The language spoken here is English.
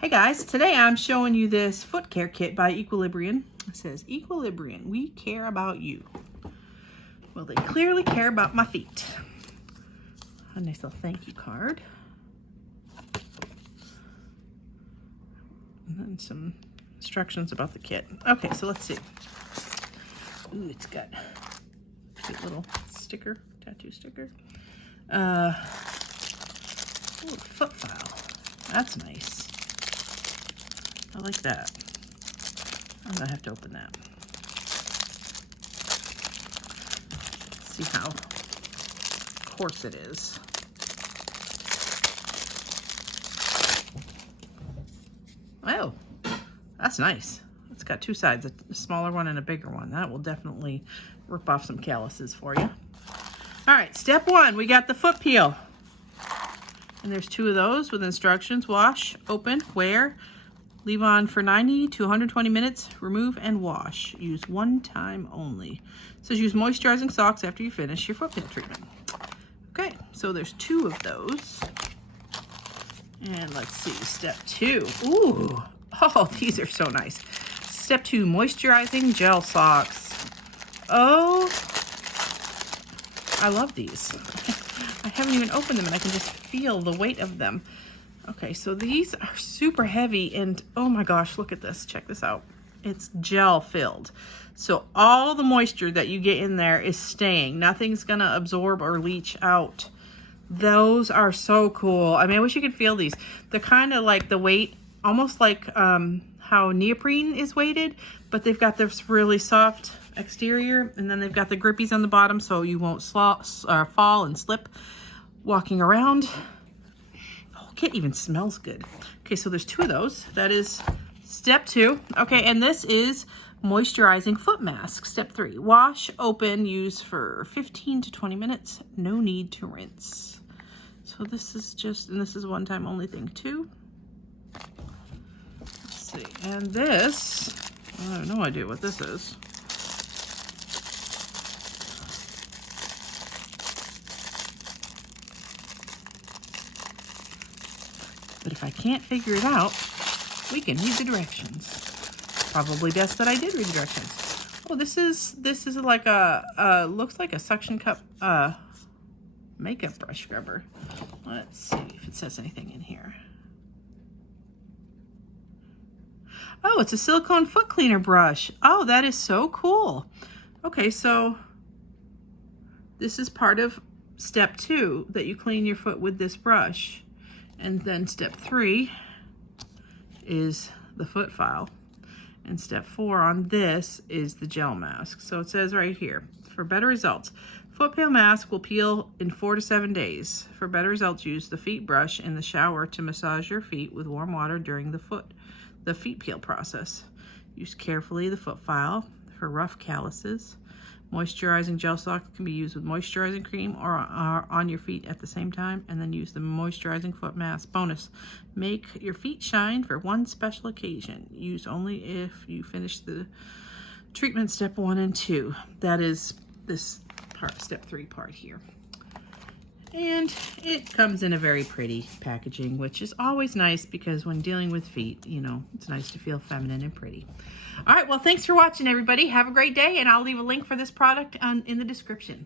Hey guys, today I'm showing you this foot care kit by Equilibrium. It says, Equilibrium, we care about you. Well, they clearly care about my feet. A nice little thank you card. And then some instructions about the kit. Okay, so let's see. Ooh, it's got a cute little sticker, tattoo sticker. Ooh, foot file. That's nice. I like that. I'm gonna have to open that. See how coarse it is. Oh, that's nice. It's got two sides, a smaller one and a bigger one. That will definitely rip off some calluses for you. All right, step one, we got the foot peel. And there's two of those with instructions. Wash, open, wear, leave on for 90 to 120 minutes, remove and wash. Use one time only. It says use moisturizing socks after you finish your foot peel treatment. Okay, so there's two of those. And let's see, step two. Ooh, oh, these are so nice. Step two, moisturizing gel socks. Oh, I love these. I haven't even opened them and I can just feel the weight of them. Okay, so these are super heavy and oh my gosh, look at this. Check this out. It's gel filled. So all the moisture that you get in there is staying. Nothing's gonna absorb or leach out. Those are so cool. I mean, I wish you could feel these. They're kind of like the weight, almost like how neoprene is weighted, but they've got this really soft exterior and then they've got the grippies on the bottom so you won't fall and slip walking around. Kit even smells good. Okay, so there's two of those. That is step two. Okay, and this is moisturizing foot mask. Step three, wash, open, use for 15 to 20 minutes. No need to rinse. So this is just, and this is one time only thing too. Let's see, and this, I have no idea what this is. But if I can't figure it out, we can read the directions. Probably best that I did read the directions. Oh, this is like a looks like a suction cup makeup brush scrubber. Let's see if it says anything in here. Oh, it's a silicone foot cleaner brush. Oh, that is so cool. Okay, so this is part of step two, that you clean your foot with this brush. And then step three is the foot file. And step four on this is the gel mask. So it says right here, for better results, foot peel mask will peel in 4 to 7 days. For better results, use the feet brush in the shower to massage your feet with warm water during the feet peel process. Use carefully the foot file for rough calluses. Moisturizing gel socks can be used with moisturizing cream or on your feet at the same time, and then use the moisturizing foot mask. Bonus, make your feet shine for one special occasion. Use only if you finish the treatment step 1 and 2. That is this part, step 3 part here. And it comes in a very pretty packaging, which is always nice because when dealing with feet, you know, it's nice to feel feminine and pretty. All right, well, thanks for watching, everybody. Have a great day, and I'll leave a link for this product in the description.